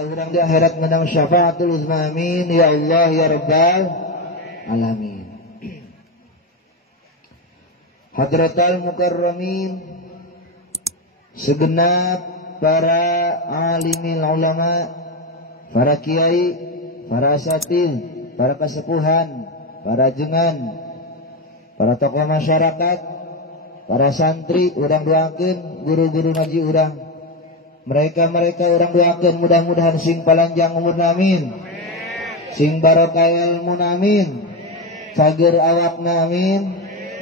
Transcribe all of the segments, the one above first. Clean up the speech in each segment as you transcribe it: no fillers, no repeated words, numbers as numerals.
ka urang di akhirat menang syafaatul uzma amin ya Allah ya rabbal alamin. Hadratal mukarramin, segenap para alimil ulama, para kiai, para asatidz, para kasepuhan, para jengan, para tokoh masyarakat, para santri, urang doakeun guru-guru ngaji urang. Mereka urang doakeun mudah-mudahan sing palanjang umurna amin. Sing barokah ilmuna amin. Cager awakna amin.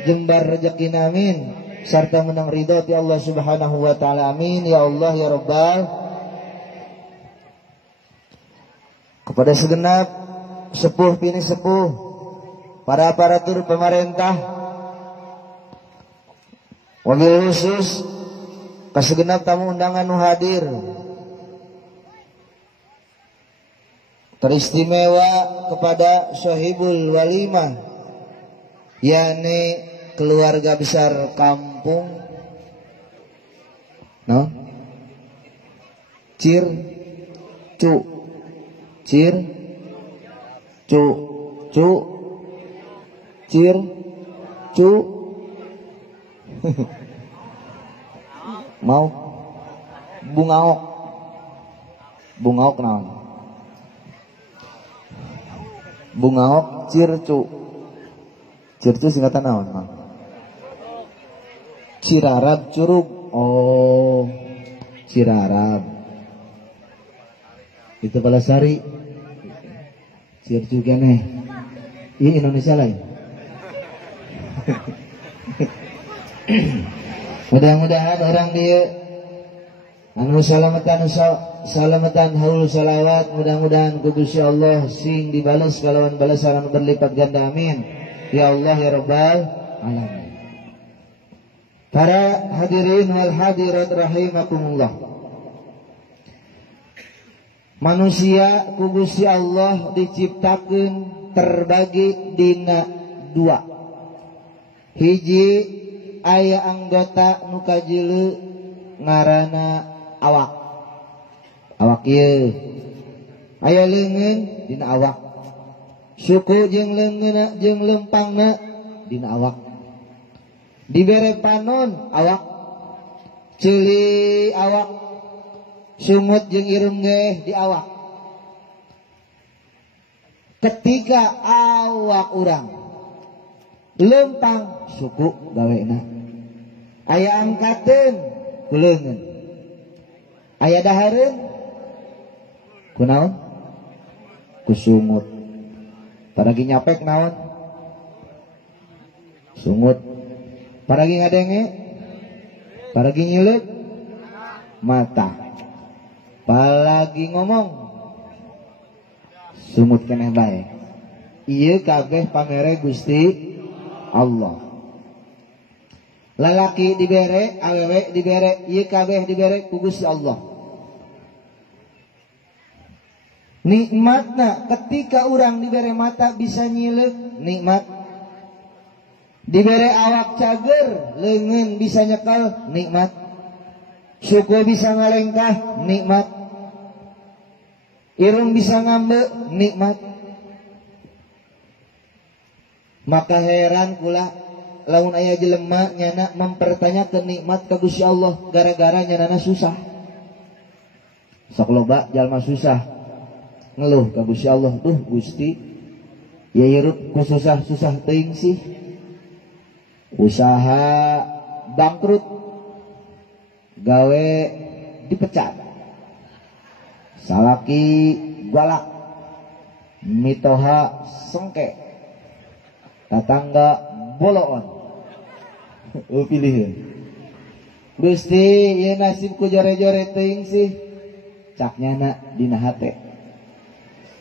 Jembar rezekina amin. Serta menang ridho ti Allah Subhanahu wa taala amin ya Allah ya Rabbal. Kepada segenap sepuh pini sepuh, para aparatur pemerintah, wabil khusus kasegenap tamu undangan nu hadir, teristimewa kepada Sohibul Walimah, yakni keluarga besar kampung Cir Cu Cir Cu Cu Cir Cu mau bungaok naon bungaok Circu singkatan naon Mang? Cirarab Curug. Oh, Cirarab itu Balasari. Circu keneh ini Indonesia lain. Mudah-mudahan orang dia anu salamatan haul salawat, mudah-mudahan ku Gusti Allah sing dibales kalawan balasan anu berlipat ganda amin ya Allah ya Rabbal alamin. Para hadirin wal hadirat rahimakumullah, manusia ku Gusti Allah diciptakeun terbagi dina dua. Hiji aya anggota nu kajilu ngaranna awak ieu aya leungeun dina awak, suku jeung leungeunna jeung lempangna dina awak, dibere panon awak, ceuli awak, sumut jeung irung ge di awak. Ketika awak urang lempang suku gawena, aya angkateun ku leungeun, aya dahareun ku naon? Ku sumut. Paragi nyapek naon? Sumut. Paragi ngadenge? Paragi nyileuk? Mata. Palagi ngomong? Sumut keneh bae. Ieu kabeh pamere Gusti Allah. Lalaki dibere, awewe dibere, ieu kabeh dibere ku Gusti Allah. Nikmatna ketika orang dibere mata bisa nyileuk, nikmat. Dibere awak cager, leungeun bisa nyekel, nikmat. Suku bisa ngalengkah, nikmat. Irung bisa ngambe, nikmat. Maka heran pula lamun aya jelema nyana mempertanyakeun nikmat ka Gusti Allah gara-gara nyanana susah. Sok loba jalma susah ngeluh ka Gusti Allah, duh Gusti ya hirup ku susah-susah teuing sih. Usaha bangkrut, gawe dipecat, salaki galak, mitoha sengke, tatangga boloon. Pilih Gusti ieu nasibku jore-jore teuing sih, caknyana dina hate.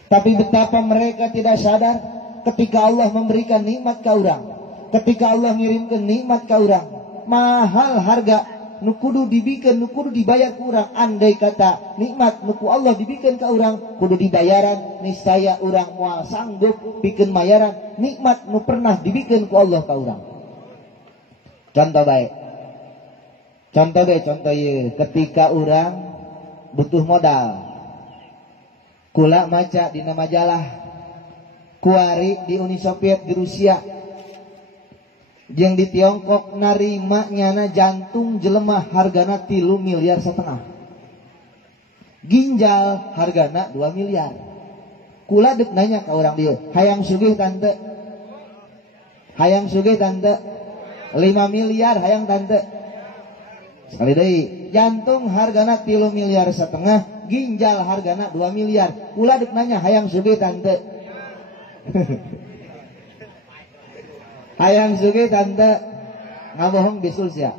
Tapi betapa mereka tidak sadar ketika Allah memberikan nikmat ka urang, ketika Allah ngirimkeun nikmat ka urang, mahal harga nu kudu dibikeun, nu kudu dibayar ku urang. Andai kata nikmat nu ku Allah dibikeun ka urang kudu dibayaran, niscaya urang moal sanggup pikeun mayaran nikmat nu pernah dibikeun ku Allah ka urang. Contoh ieu, ketika urang butuh modal, Kula maca dina majalah kuari di Uni Soviet di Rusia jeung di Tiongkok narima nyana jantung jelema hargana 3,5 miliar. Ginjal hargana 2 miliar. Kula dek nanya ke orang dia, hayang sugih tante, hayang sugih tante, 5 miliar hayang tante. Sekali deui, jantung hargana 3,5 miliar, ginjal hargana 2 miliar. Kula dek nanya hayang sugih tante. Hayang sugih tante, ngabohong bisul sia.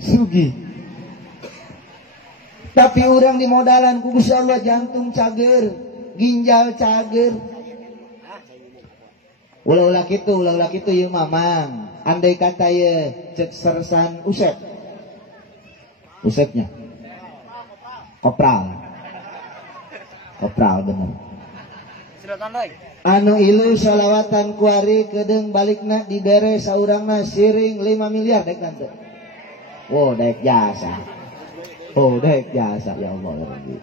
Sugih. Tapi orang di modalan ku Gusti Allah jantung cager, ginjal cager. Ulah-ulah kitu ieu mamang. Andai kata ye cek sersan Usep. Usepnya. Kopral bener. Anu ilu salawatan kuari kedeung balikna dibere saurangna siring 5 miliar dek tante. Oh, dek jasa. Ya Allah ya Rabbi.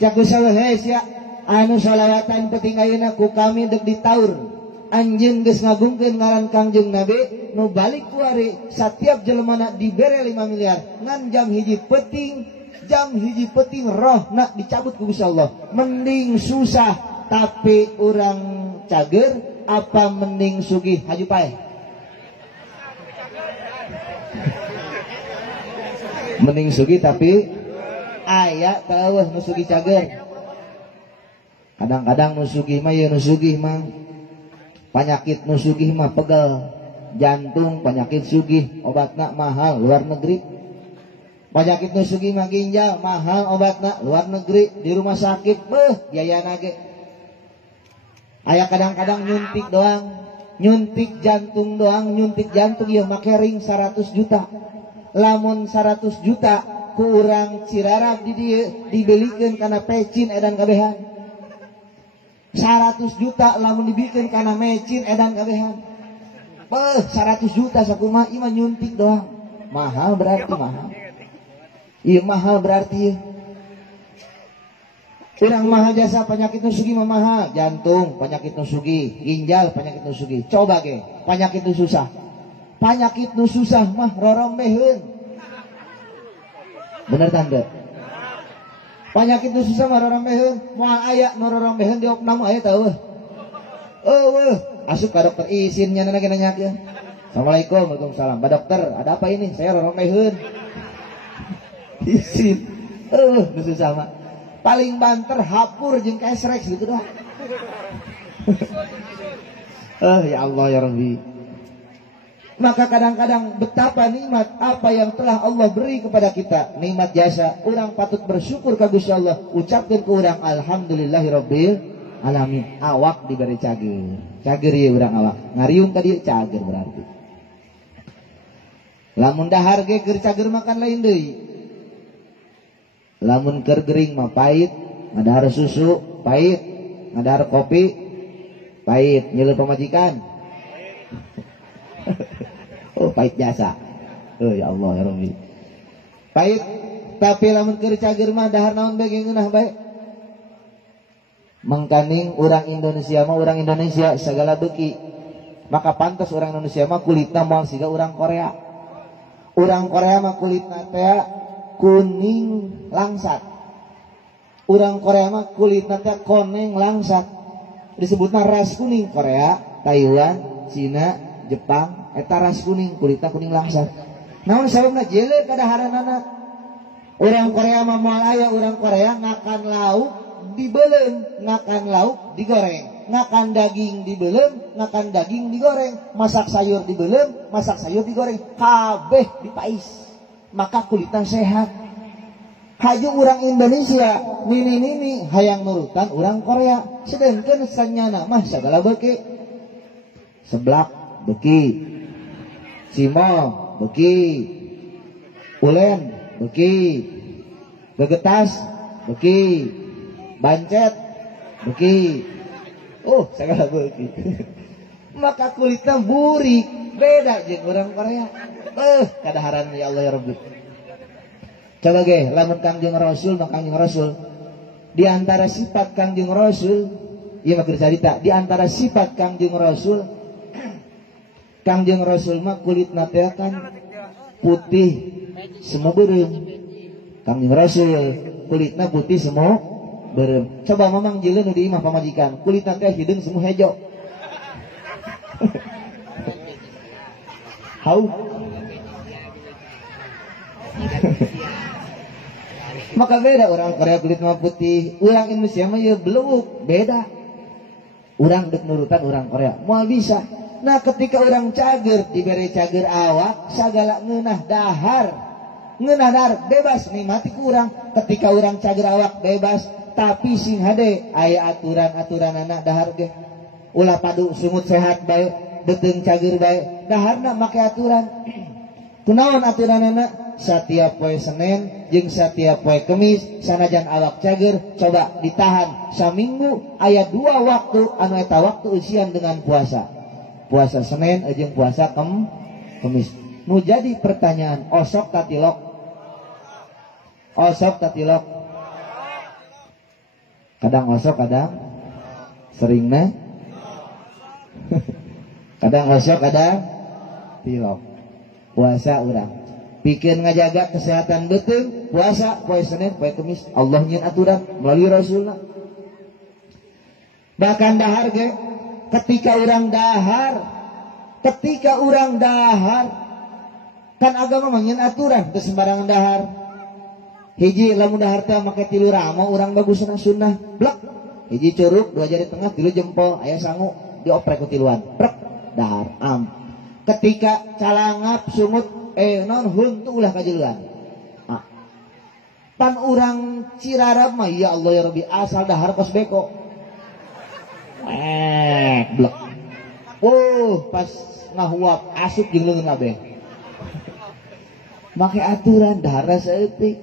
Cak saleh sia anu salawatan penting ayeuna ku kami dek ditaur. Anjeun geus ngagungkeun ngaran Kangjeng Nabi nu balik kuari setiap jelemana dibere 5 miliar ngan jam hiji peting rohna dicabut ku Gusti Allah. Mending susah tapi urang cager apa mending sugih haju paeh? Mending sugih tapi aya teueuh nu sugih cager. Kadang-kadang nu sugih mah ye nu sugih mah panyakit nu sugih mah pegel, jantung penyakit sugih obatna mahal luar negeri. Penyakit nu sugih mah ginjal mahal obatna luar negeri di rumah sakit biayana ge. Aya kadang-kadang nyuntik jantung doang ieu make ring 100 juta. Lamun 100 juta kurang Cirarap di dieu dibelikeun kana pecin edan kabehan. 100 juta lamun dibikin kana mecin edan kabehan. 100 juta sakumaha ieu mah nyuntik doang. Mahal berarti mahal. Iya mahal berarti. Urang mahal jasa penyakit nu sugih mah mahal, jantung penyakit nu sugih, ginjal penyakit nu sugih. Coba ge, penyakit nu susah. Penyakit nu susah mah rorombeheun. Bener tanda? Penyakit nu susah mah rorombeheun. Moal aya nu rorombeheun di okna mah aya teu. Asup ka dokter izinnya nana nanyakeun. Assalamualaikum, waalaikumsalam. Pak dokter, ada apa ini? Saya rorombeheun. Izin. Nu susah mah. Paling banter hapur jeung kesrek gitu doang. Ya Allah ya Rabbi. Maka kadang-kadang betapa nikmat apa yang telah Allah beri kepada kita, nikmat jasa. Urang patut bersyukur ka Gusti Allah. Ucapkeun ku urang alhamdulillahirabbil alamin. Awak diberi cager. Cager ieu urang awak. Ngariung ka dieu cager berarti. Lamun dahar ge keur cager makan lain deui. Lamun keur gering mah pait, ngadahar susu pait, ngadahar kopi pait, nyeuleut pamajikan. Oh, pait jasa. Oh ya Allah ya Rabbi. Pait, tapi lamun keur cager mah dahar naon bae geunah bae. Mangkaning urang Indonesia mah urang Indonesia sagala beuki. Maka pantas urang Indonesia mah kulitna moal siga urang Korea. Urang Korea mah kulitna teh kuning langsat. Urang Korea mah kulitna teh koneng langsat. Disebutna ras kuning. Korea, Taiwan, Cina, Jepang eta ras kuning, kulitna kuning langsat. Namun sababna jelek kadaharanana. Urang Korea mah moal aya urang Korea ngakan lauk dibeleum, ngakan lauk digoreng, ngakan daging dibeleum, ngakan daging digoreng, masak sayur dibeleum, masak sayur digoreng, kabeh dipais. Maka kulitnya sehat. Haju orang Indonesia nini hayang nurutan orang Korea. Sedangkan sanyana mah segala beki. Seblak beki, cimol beki, ulen beki, gegetas beki, bancet beki. Segala beki. Maka kulitnya burik, beda jeung orang Korea. Kadaharan ya Allah ya Rabbi. Coba ge lamun Kangjeng Rasul mah Kangjeng Rasul di antara sifat Kangjeng Rasul ieu mah cerita di antara sifat Kangjeng Rasul mah kulitna teh kan putih semua beureum. Kangjeng Rasul kulitna putih semua beureum. Coba mamang jeuleun nu di imah pamajikan kulitna teh hideung semua hejo. Hau maka beda orang Korea kulit mah putih, orang Indonesia mah ya beluk beda. Orang dek nurutan orang Korea, mau bisa. Nah ketika orang cager diberi cager awak, sagala ngeunah dahar bebas nikmati kurang. Ketika orang cager awak bebas, tapi sing hade aya aturan anak dahar ge. Ulah padu sungut sehat bae, beteng cager bae, daharna make aturan. Kunaon aturanana? Setiap poe Senin jeung setiap poe Kemis sanajan awak cager coba ditahan saminggu aya 2 waktu anu eta waktu usian dengan puasa Senin jeung puasa Kemis. Nu jadi pertanyaan osok tatilok kadang osok kadang seringna kadang osok kadang tilok puasa urang bikin ngajaga kesehatan betul puasa poe Senin poe Kemis Allah nyin aturan melalui Rasulna. Bahkan dahar ge ketika orang dahar kan agama mah nyin aturan teu sembarangan dahar. Hiji lamun dahar teh make 3 ramo urang bagusna sunnah blek. Hiji curug 2 jari tengah 3 jempol aya sangu dioprek ku tiluan prek dahar am. Ketika calangap sumut non huntu ulah kajeluan. Pan urang Cirarap mah ya Allah ya Rabbi asal dahar kos beko. Blek. Pas ngahuap asup jeung leungeun kabeh. Make aturan dahar saeutik.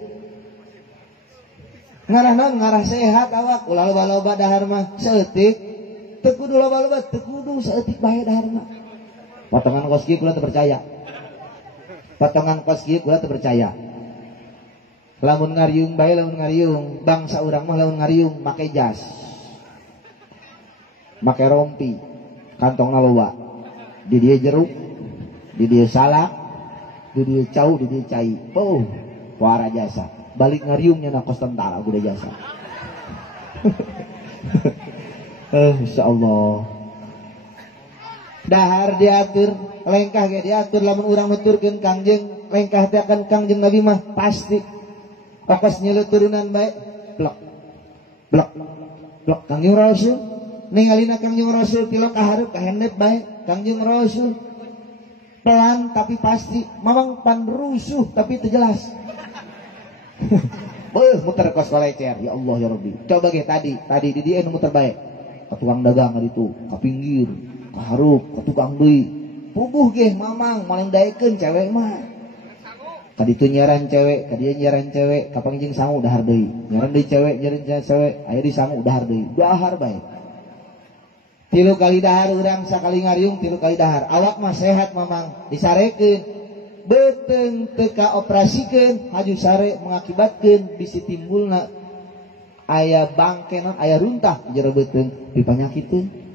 Ngarah sehat awak ulah loba-loba dahar mah saeutik. Teu kudu loba-loba, teu kudu saeutik bae dahar mah. Potongan kos kieu kula teu percaya. Potongan kos kieu kula teu percaya. Lamun ngariung bae lamun ngariung, bangsa urang mah lamun ngariung make jas. Make rompi, kantongna loba. Di dieu jeruk, di dieu salak, di dieu cau, di dieu cai. Wara jasa. Balik ngariung nya na kos tentara kudu jasa. Insyaallah. Dahar diatur, lengkah ge diatur lamun urang nuturkeun Kangjeng, lengkah teh akan Kangjeng Nabi mah pasti. Pakos nyeuleut turunan bae, blok. Kangjeng Rasul ningalina Kangjeng Rasul tilok ka hareup ka handap bae, Kangjeng Rasul pelan tapi pasti, mamang pan rusuh tapi teu jelas. Muter kos kolecer, ya Allah ya Rabbi. Coba ge tadi di dieu nu muter bae. Ka tukang dagang ditu, ka pinggir. Harup ke tukang deui puguh ge mamang maling daekeun cewek mah ka ditu nyaran cewek ka dieu nyaran cewek ka pangjing sangu dahar deui nyaran deui cewek aya di sangu dahar deui dahar bae 3 kali dahar urang sakali ngariung 3 kali dahar awak mah sehat mamang disarekeun beuteung teu kaoperasikeun haju sare mengakibatkeun bisi timbulna aya bangkenan aya runtah jero beuteung dipanyakiteun.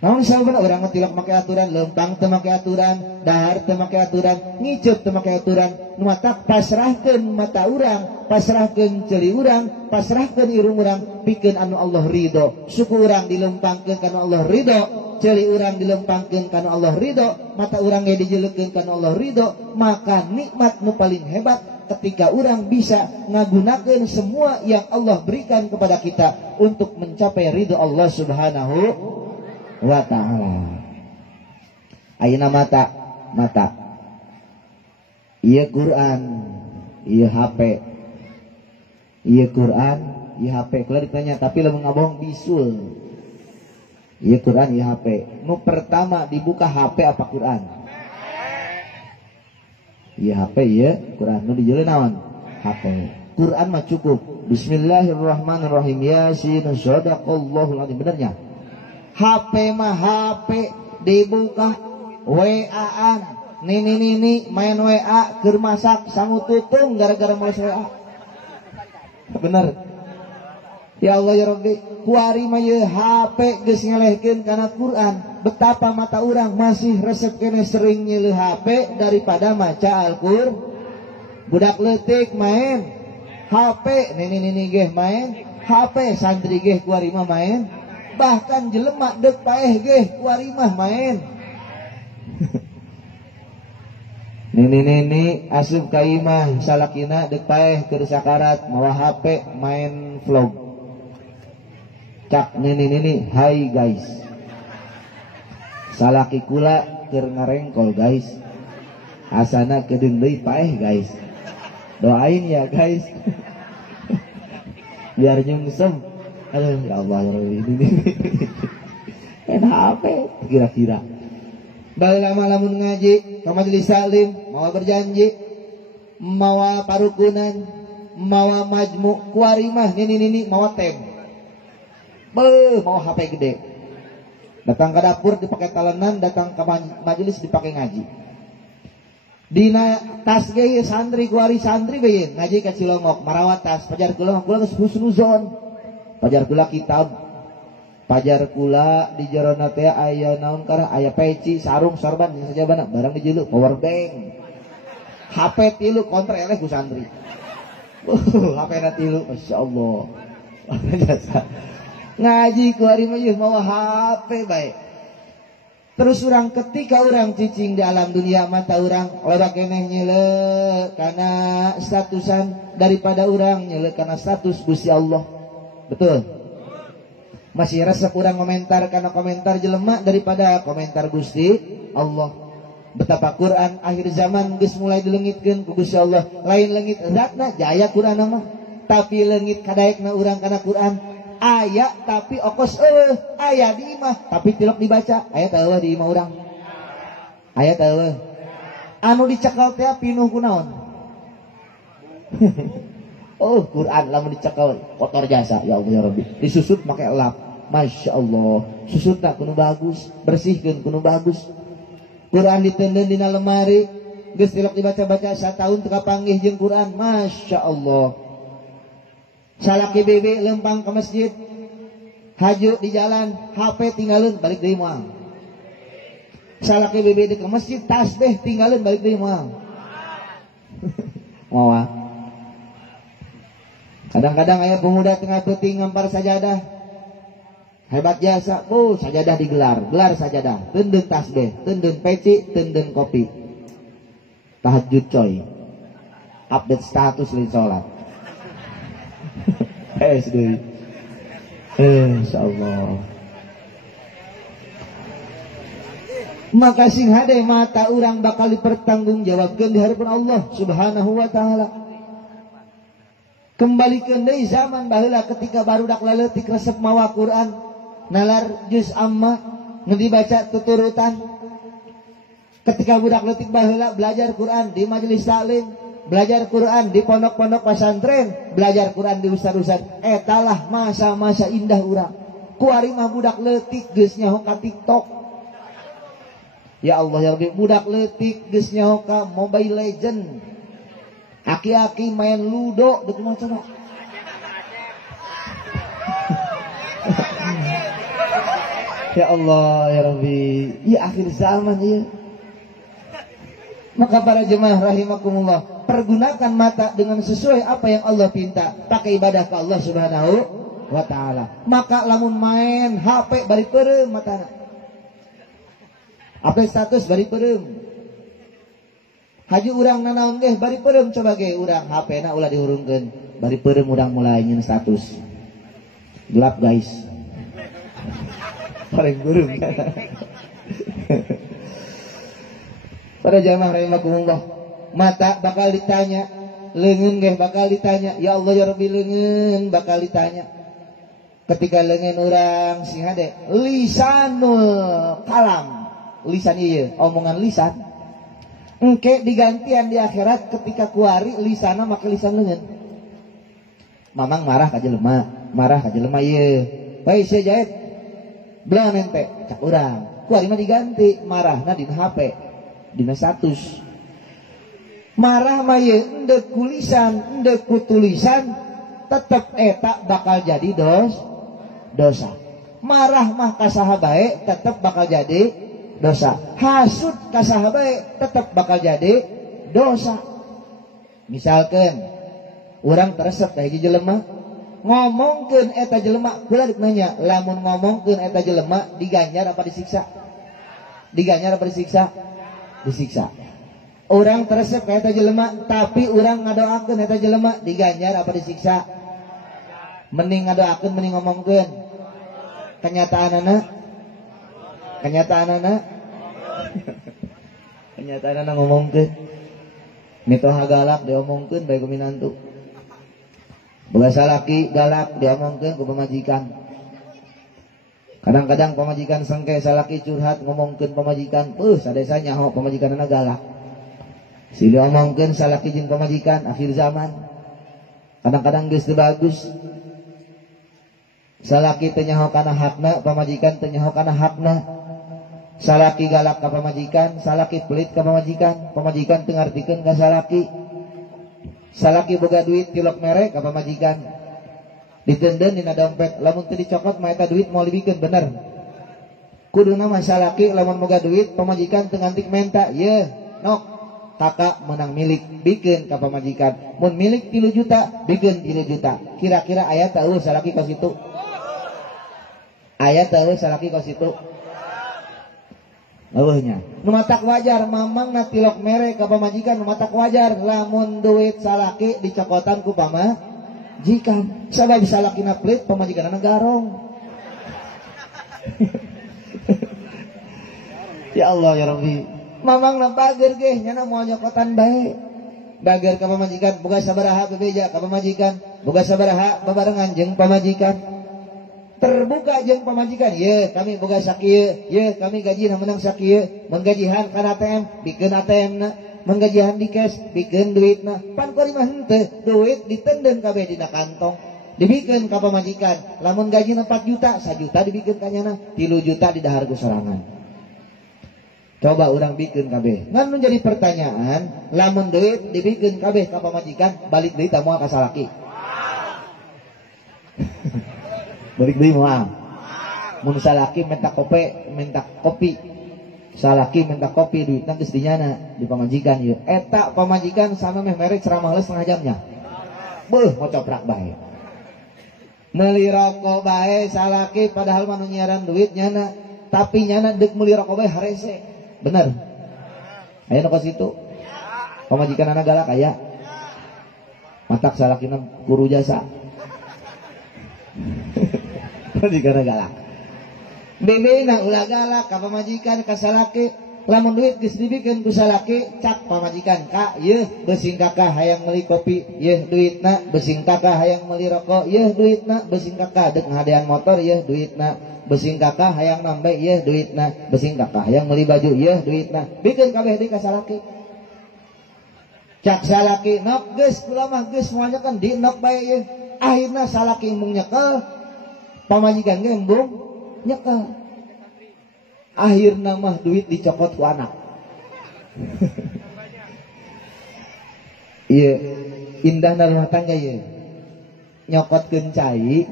Namun sahabat orang tilak make aturan, lempang teu make aturan, dahar teu make aturan, ngiceup teu make aturan, nu matak pasrahkeun mata urang, pasrahkeun ceuli urang, pasrahkeun irung urang pikeun anu Allah ridho. Suku urang dilempangkeun kana Allah ridho, ceuli urang dilempangkeun kana Allah ridho, mata urang ge dijeuleukkeun kana Allah ridho, maka nikmat nu paling hebat ketika urang bisa ngagunakeun semua yang Allah berikan kepada kita untuk mencapai ridho Allah Subhanahu wa ta'ala. Ayeuna mata ieu Quran, ieu HP. Ieu Quran, ieu HP. Kula ditanya, tapi lamun ngabohong bisul. Ieu Quran, ieu HP. Nu pertama dibuka HP apa Quran? Ieu HP, ieu Quran. Nu dijieun naon? HP. Quran mah cukup. Bismillahirrahmanirrahim. Yasin, sadaqallahul azim. Benernya? HP mah HP dibuka WA-an Nini main WA keur masak sangu tutung gara-gara males WA. Bener. Ya Allah ya Rabbi, kuari mah ye HP geus ngelehkeun kana Quran. Betapa mata urang masih resep kene sering nyeuleum HP daripada maca Al-Qur'an. Budak leutik main HP, nini geh main HP, santri geh kuari mah main. Bahkan jelema deuk paeh geh kuari mah main. Nini asup ka imah salakina deuk paeh keur sakarat mawa HP main vlog. Cak nini, hai guys. Salaki kula keur ngarengkol guys. Asana kedeung deui paeh guys. Doain ya guys. Biar nyungsem. Aduh ya Allah ya Rabbi ini. Enak apa kira-kira. Baheula mah lamun ngaji ka majelis salim, mawa berjanji, mawa parukunan, mawa majmu, kuari mah nini mawa tem. Mau HP gede. Datang ke dapur dipakai talenan, datang ke majelis dipakai ngaji. Dina tas ge santri kuari santri bae ngaji ka Cilongok marawat tas pajar kula geus husnuzon. Pajar kula kitab. Pajar kula di jerona teh aya naon karah aya peci, sarung, sorban saja bana barang dijeuleu power bank. HP 3 kontra eleh ku santri. HP na 3 masyaallah. Jasa. Ngaji ku hari mah mawa HP bae. Terus orang ketika orang cicing di alam dunia mata orang loba keneh nyele karena statusan daripada orang nyele karena status Gusti Allah. Betul. Masih resep orang komentar karena komentar jelema daripada komentar Gusti Allah. Betapa Quran akhir zaman geus mulai dileungitkeun ku Gusti Allah. Lain leungit zatna jaya Quran mah, tapi leungit kadaekna urang kana Quran. Aya tapi okos aya di imah tapi tilok dibaca aya teu di imah urang. Aya teu. Anu dicekal teh pinuh kunaon? Oh, Quran lamun dicekal kotor jasa ya Allah ya Rabbi. Disusut make elap. Masya Allah. Susutna kudu bagus, bersihkeun kudu bagus. Quran diteuneun dina lemari, geus tilok dibaca-baca sataun teu kapanggih jeung Quran. Masya Allah. Salaki bebe lempang ke masjid, haju di jalan, HP tinggalin balik deui moal. Salaki bebe di ke masjid, tasbih tinggalin balik deui moal. Moal. Kadang-kadang aya pemuda tengah peuting ngampar sajadah. Hebat jasa, sajadah digelar, gelar sajadah, teuneun tasbih, teuneun peci, teuneun kopi. Tahajud coy. Update status lain salat. SD. Insyaallah. Maka sing hade mata urang bakal dipertanggungjawabkeun di hadapan Allah Subhanahu wa taala. Kembalikan deui zaman baheula ketika barudak laleutik resep mawa Quran, nalar juz amma ngedibaca tuturutan. Ketika budak leutik baheula belajar Quran di majelis salim, belajar Quran di pondok-pondok pesantren, belajar Quran di ustad-ustad, etalah masa-masa indah urang. Kuari mah budak leutik geus nyaho ka TikTok. Ya Allah ya Rabbi, budak leutik geus nyaho ka Mobile Legend. Aki-aki main ludo deuk macana. Ya Allah ya Rabbi, ya akhir zaman ieu. Maka para jemaah rahimakumullah, pergunakan mata dengan sesuai apa yang Allah pinta. Pakai ibadah ke Allah Subhanahu wa taala. Maka lamun main HP bari peureum matana. Apa status bari peureum. Haju urang nanaon ge bari peureum coba ge urang HP-na ulah dihurungkeun. Bari peureum urang mulai nyeun status. Gelap guys. Paling gurung. Para jamaah rahimakumullah, mata bakal ditanya, leungeun ge bakal ditanya. Ya Allah ya Rabbi, leungeun bakal ditanya. Ketika leungeun urang sing hade lisanul kalam, lisan ieu omongan lisan engke digantian di akhirat ketika kuari lisana make lisan leungeun. Mamang marah ka jelema ieu. Bae sia jaet. Belah nente cak urang. Kuari mah diganti marahna dina HP. dina status. Marah mah ye endeu kulisan, endeu kutulisan, tetep eta bakal jadi dosa. Marah mah ka saha bae tetep bakal jadi dosa. Hasud ka saha bae tetep bakal jadi dosa. Misalkan urang teresep ka hiji jelema, ngomongkeun eta jelema, kula nanya, lamun ngomongkeun eta jelema diganjar apa disiksa? Diganjar apa disiksa? Disiksa. Urang teresep ka eta jelema, tapi urang ngadoakeun eta jelema, diganjar apa disiksa? Mending ngadoakeun mending ngomongkeun. Kenyataanana ngomongkeun. Mitoha galak diomongkeun bae ku minantu. Boga salaki galak diomongkeun ku pamajikan. Kadang-kadang pamajikan sengke salaki curhat ngomongkeun pamajikan, sadesa nyaho pamajikanana galak. Si diomongkeun salaki jeung pamajikan akhir zaman. Kadang-kadang geus teu bagus. Salaki teu nyaho kana hakna, pamajikan teu nyaho kana hakna. Salaki galak ka pamajikan, salaki pelit ka pamajikan, pamajikan teu ngartikeun ka salaki. Salaki boga duit tilok mere ka pamajikan, diteundeun dina dompet, lamun teu dicokot mah eta duit moal dibikeun bener. Kuduna mah salaki lamun boga duit pamajikan teu ngantik menta, yeuh nok kakak menang milik, bikeun ka pamajikan. Mun milik 3 juta, bikeun 3 juta. Kira-kira aya teu salaki ka situ? Aya teu salaki ka situ? Eueuhnya. Nu matak wajar mamang na tilok mere ka pamajikan, nu matak wajar lamun duit salaki dicokotan ku pamajikan. Sabab salakina pelit, pamajikanana garong. Ya Allah ya Rabbi. Mamang na bager ge nyana moal nyokotan bae. Bager ka pamajikan boga sabaraha bebeja ka pamajikan, boga sabaraha babarengan jeung pamajikan. Terbuka jeung pamajikan, ye kami boga sakieu, ye kami gajina menang sakieu, menggajihan kana ATM bikeun ATM-na, menggajihan di cash bikeun duitna. Pan kori mah henteu, duit ditendeun kabeh dina kantong. Dibikeun ka pamajikan, lamun gajina 4 juta, 1 juta dibikeun ka nyana, 3 juta di dahar ku sorangan. Coba orang bikin kabeh. Ngan menjadi pertanyaan, lamun duit dibikin kabeh ka pamajikan, balik deui tah moal ka salaki. Balik deui moal. Mun salaki minta kopi. Salaki minta kopi duitna geus dinyana di pamajikan ieu. Eta pamajikan sama meh mere ceramah heula setengah jamnya. Beuh ngocoprak bae. Meuli rokok bae salaki padahal mah nu nyiaran duit nyana, tapi nyana deuk meuli rokok bae harese. Bener. Aya nu ka situ. Pamajikan anak galak aya. Matak salakina guru jasa. Pamajikan galak. Bebena ulah galak ka pamajikan ka salaki. Lamun duit geus dibikeun ku salaki, cak pamajikan, "Kak, yeuh beusing kakak hayang meuli kopi, yeuh duitna, beusing kakak hayang meuli rokok, yeuh duitna, beusing kakak deuk ngadean motor, yeuh duitna." Besing kakak hayang nambe, yeuh duitna. Besing kakak hayang meuli baju, yeuh duitna. Bikeun kabeh deui ka salaki. Cak salaki, "Nok geus kula mah geus moal nyekel di nok bae yeuh." Akhirna salaki embung nyekel, pamajikan ge embung nyekel. Akhirna mah duit dicokot ku anak. Ieu indahna rumah tangga ieu. Nyokotkeun cai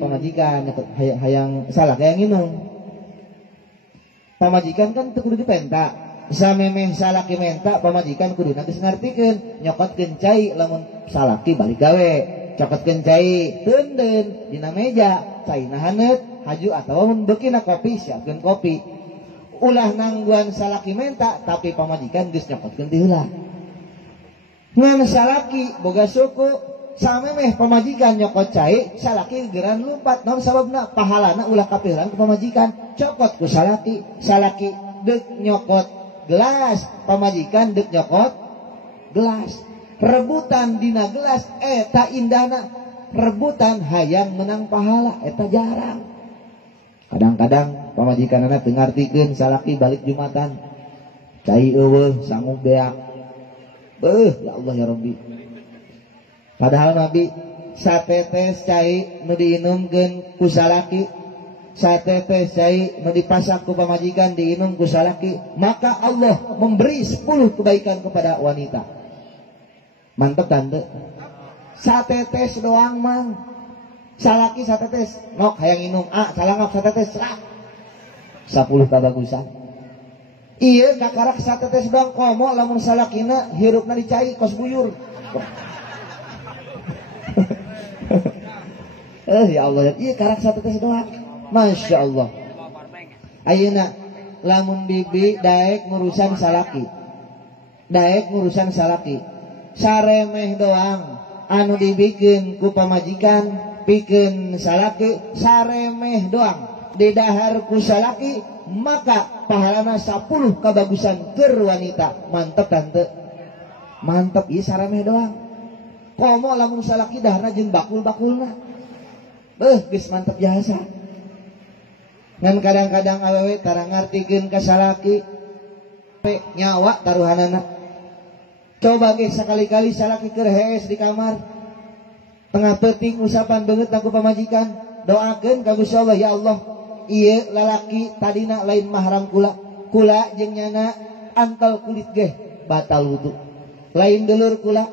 pamajikan, nyokot hayang salah hayang nginum. Pamajikan kan teu kudu dipenta. Samemeh salaki menta, pamajikan kuduna geus ngartikeun, nyokotkeun cai lamun salaki balik gawe. Cokotkeun cai teundeun dina meja, caina haneut, haju atawa mun beukina kopi, siapkeun kopi. Ulah nangguan salaki menta, tapi pamajikan geus nyokotkeun ti heula. Ngan salaki boga suku samemeh pamajikan nyokot cai, salaki geran lumpat. Naon sababna? Pahalana ulah kapieuran ku pamajikan. Cokot ku salaki, salaki deuk nyokot gelas, pamajikan deuk nyokot gelas. Rebutan dina gelas eta indahna. Rebutan hayang menang pahala eta jarang. Kadang-kadang pamajikanana teu ngartikeun, salaki balik Jumatan. Cai eueuh sanggup beak. Ya Allah ya Rabbi. Padahal Nabi satetes cai nu diinumkeun ku salaki satetes cai nu dipasak ku pamajikan diinum ku salaki, maka Allah memberi 10 kebaikan kepada wanita. Mantep tante. Satetes doang mang. Salaki satetes, nok hayang inum, salangap satetes, 10 kabagusan. Iya kakarak satetes doang komo lamun salakina hirupna dicai kos buyur. Ya Allah, iya karak satetes doang. Masya Allah. Ayeuna lamun bibi daek ngurusan salaki. Saremeh doang anu dibikin ku pamajikan pikeun salaki saremeh doang didahar ku salaki, maka pahalana 10 kabagusan keur wanita. Mantep tante. Mantep ieu saremeh doang. Komo lamun salaki daharna jeung bakul-bakulna. Geus mantep jasa. Ngan kadang-kadang awewe tara ngartikeun ka salaki nyawa taruhanana. Coba ge sakali-kali salaki keur hees di kamar. Tengah peuting usapan beungeut ku pamajikan, doakeun ka Gusti Allah, ya Allah, ieu lalaki tadina lain mahram kula jeung nyana antal kulit ge batal wudu. Lain dulur kula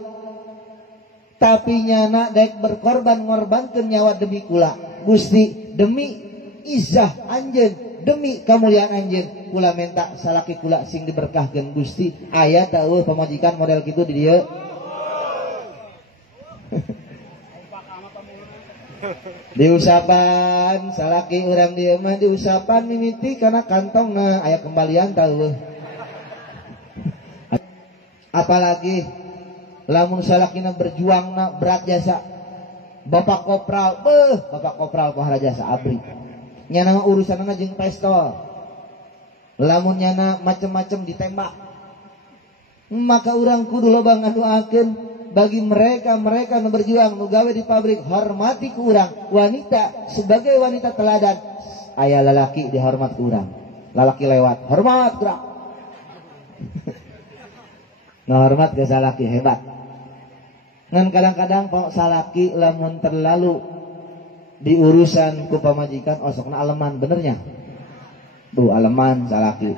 tapi nyana daek berkorban ngorbankeun nyawa demi kula. Gusti, demi izah anjeun, demi kamuliaan anjeun, kula menta salaki kula sing diberkahkeun Gusti. Aya teueuh pamajikan model kitu di dieu. Diusapan salaki urang dieu mah diusapan mimiti kana kantongna aya kembalian teueuh. Apalagi lamun salakina berjuangna berat jasa. Bapak kopral pahara jasa abri. Nyana urusanana jeung pistol. Lamun nyana macem-macem ditembak, maka urang kudu loba ngadoakeun bagi mereka nu berjuang nu gawe di pabrik, hormati ku urang. Wanita sebagai wanita teladan, aya lalaki dihormat ku urang. Lalaki lewat, hormat urang. Nah hormat ke salaki hebat. Ngan kadang-kadang salaki lamun terlalu diurusan ku pamajikan osokna aleman, benernya. Tuh aleman salaki.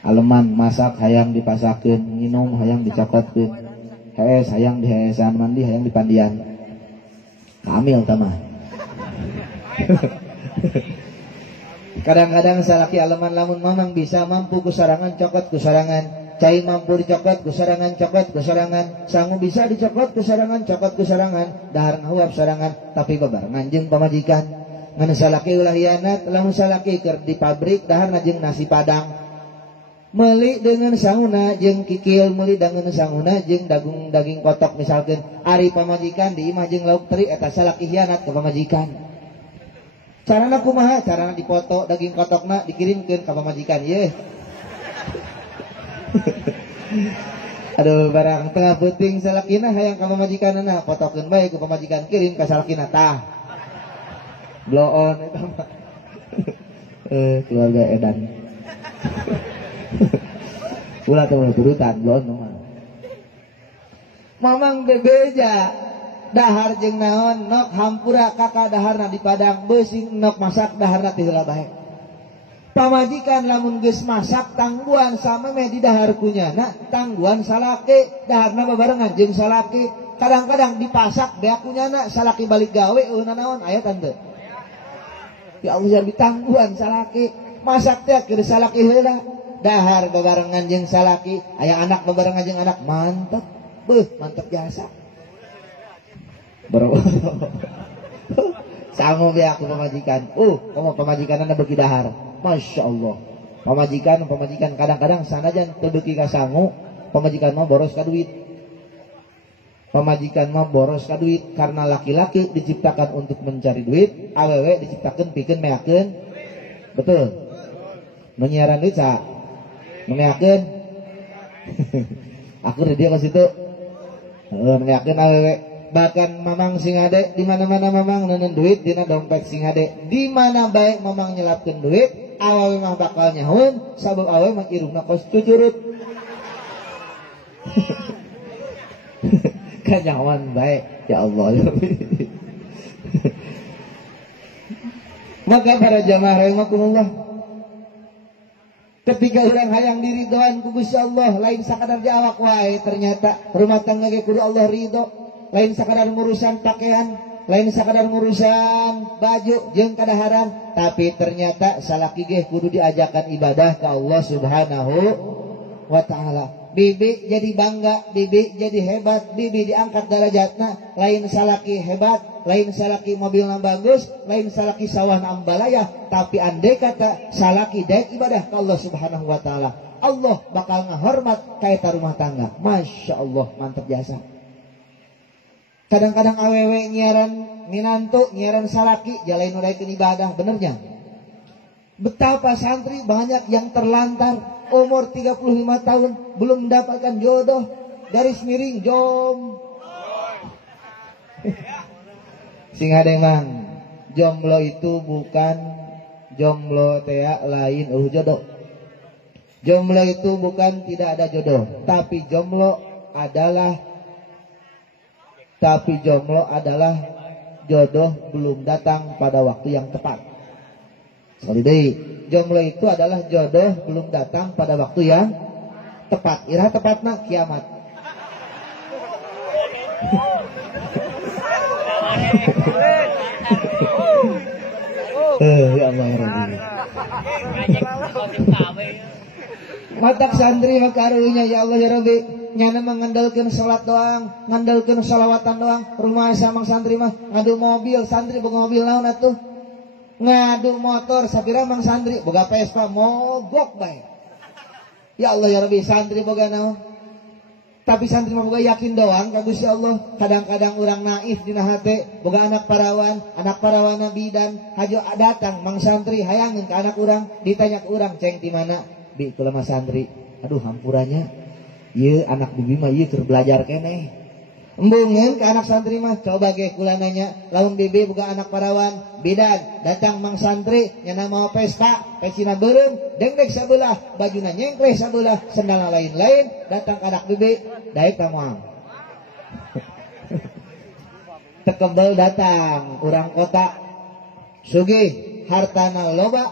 Aleman masak hayang dipasakeun, nginum hayang dicokotkeun. Hees hayang diheesan, mandi hayang dipandian. Kamil tamah. Kadang-kadang salaki aleman lamun mamang bisa mampu kusarangan cokot kusarangan, cai mampu dicokot kusarangan cokot kusarangan, sangu bisa dicokot kusarangan cokot kusarangan, dahar ngahuap sarangan, tapi babarengan jeung pamajikan. Ngan salaki ulah hianat, lamun salaki keur di pabrik dahar jeung nasi padang. Meuli dengan sanguna jeung kikil, meuli dengan sanguna jeung daging kotok misalkan. Ari pamajikan di imah jeung lauk teri eta salaki hianat ke pamajikan. Carana kumaha? Carana dipoto daging kotokna dikirimkeun ka pamajikan. Ye. Aduh barang tengah peuting salakina hayang ka pamajikanana, potokeun bae ku pamajikan kirim ka salakina tah. Blow on eta mah. Keluarga edan. Ulah teu turutan blon mah. Mamang bebeja dahar jeung naon nok hampura kaka daharna di padang beusi nok masak daharna teh heula bae. Pamajikan lamun geus masak tangguan sameme di dahar kunyana, tangguan salaki daharna babarengan jeung salaki. Kadang-kadang dipasak beak kunyana salaki balik gawe eunana naon aya tante. Ya Allah jadi tangguan salaki. Masak teh keur salaki heula. Dahar babarengan jeung salaki, aya anak babarengan jeung anak, mantap. Mantap jasa. Bro. Sangu be aku pamajikan. Kamu pamajikanana beuki dahar. Masya Allah. Pamajikan kadang-kadang sanajan teu beuki ka sangu, pamajikan mah boros ka duit. Pamajikan mah boros ka duit karena laki-laki diciptakan untuk mencari duit, awewe diciptakan pikeun meakeun. Betul. Nu nyiaran duit sa menyakeun. Aku di dia ke situ. Menyakeun awewe. Bahkan mamang sing ade di mana-mana mamang neun duit dina dompet sing ade. Di mana bae mamang nyelapkeun duit, awewe mah bakal nyahoun sabab awewe mah irungna kos cucurut. Kanyawan bae ya Allah. Maka para jamaah rahimakumullah, ketika urang hayang diridhoan ku Gusti Allah, lain sakadar di awak wae, ternyata rumah tangga ge kudu Allah ridho. Lain sakadar ngurusan pakaian, lain sakadar ngurusan baju jeung kadaharan, tapi ternyata salaki ge kudu diajakan ibadah ka Allah Subhanahu wa taala. Bibi jadi bangga, bibi jadi hebat, bibi diangkat derajatna, lain salaki hebat, lain salaki mobilna bagus, lain salaki sawahna ambalaya, tapi andai kata salaki daek ibadah ka Allah Subhanahu wa taala, Allah bakal ngahormat ka eta rumah tangga. Masya Allah, mantap jasa. Kadang-kadang awewe nyiaran minantu, nyiaran salaki, jalain udaikeun ibadah, benernya. Betapa santri banyak yang terlantar umur 35 tahun belum mendapatkan jodoh, garis miring jom. Sing hademang, jomblo itu bukan jomblo teh lain jodoh. Jomblo itu bukan tidak ada jodoh, tapi jomblo adalah jodoh belum datang pada waktu yang tepat. Sorry deh, jomblo itu adalah jodoh belum datang pada waktu yang tepat. Iraha tepatna kiamat. Ya Allah ya Rabbi. Matak santri makarunya ya Allah ya Rabbi. Nyana mengandalkan salat doang, ngandalkan salawatan doang. Rumah samang santri mah ngadu mobil, santri boga mobil naon atuh? Ngadu motor sapira mang santri boga Vespa mogok bae. Ya Allah ya Rabbi, santri boga naon? Tapi santri mah boga yakin doang ka Gusti Allah. Kadang-kadang urang naif dina hate, boga anak parawana bidan, hajo datang mang santri hayangin ka anak urang, ditanya ke urang, "Ceng di mana?" "Bi, kula mah santri." "Aduh, hampurannya. Ieu anak bibi mah ieu keur belajar keneh." Embungeun ke anak santri mah, coba ge kula nanya, lamun bibi boga anak parawan bidan, datang mang santri nyana mau pesta, pesina beureum, dengdek sabelah, bajuna nyengkleh sabelah, sendalna lain-lain, datang ke anak bibi, daek ka moal. Tekebel datang urang kota, sugih, hartana loba,